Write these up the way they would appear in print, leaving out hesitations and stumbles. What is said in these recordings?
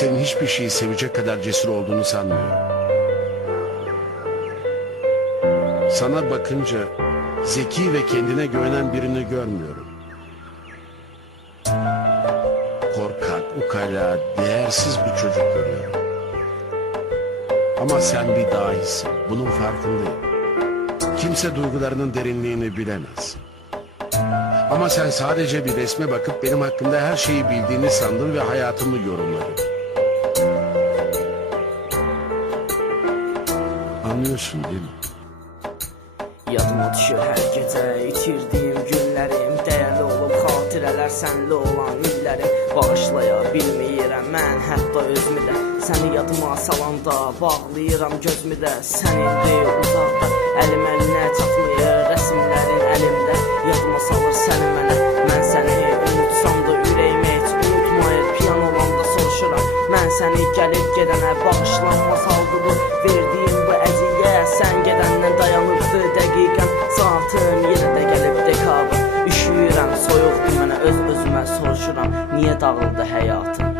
senin hiçbir şeyi sevecek kadar cesur olduğunu sanmıyorum. Sana bakınca zeki ve kendine güvenen birini görmüyorum. Korkak, ukala, değersiz bir çocuk görüyorum. Ama sen bir dahisin, bunun farkındayım. Kimse duygularının derinliğini bilemez. Ama sen sadece bir resme bakıp benim hakkımda her şeyi bildiğini sandın ve hayatımı yorumladın. Anlıyorsun değil mi? Yadıma düşür hər gecə itirdiyim günlərim, dəyərli olub xatirələr sənli olan illərim. Bağışlaya bilməyirəm mən hətta özümü də, səni yadıma salanda bağlayıram gözümü də. Sən indi uzaqda, əlim əlinə çatmır, rəsmlərin əlimdə. Yadıma salır səni mənə, mən səni unutsam da ürəyim heç unutmayır. Piyan olanda soruşuram, mən səni gəlib gedənə bağışlanmaz haldı bu. Verdiyim bu əziyyət sən gedəndən dayanıbdı dəqiqən. Saatım yenə də gəlib dekabr. Üşüyürəm, soyuqdur mənə, öz-özümə soruşuram, niyə dağıldı həyatım?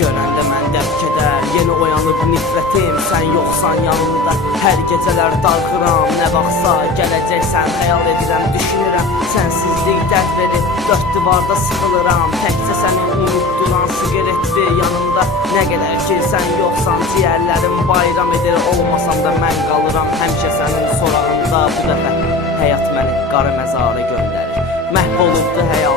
Görəndə mən dərk kədər, yeni oyanıb nifrətim, sən yoxsan yanımda. Hər gecələr darxıram, nə vaxtsa gələcəksən, xəyal edirəm, düşünürəm. Sənsizlik dərd verir, dörd divarda sıxılıram. Təkcə səni unutduran siqaretdir yanımda. Nə qədər ki sən yoxsan, ciyərlərim bayram edir. Olmasam da mən qalıram həmişə sənin sorağında. Bu dəfə həyat məni qarı məzara göndərir. Məhv olubdu həyat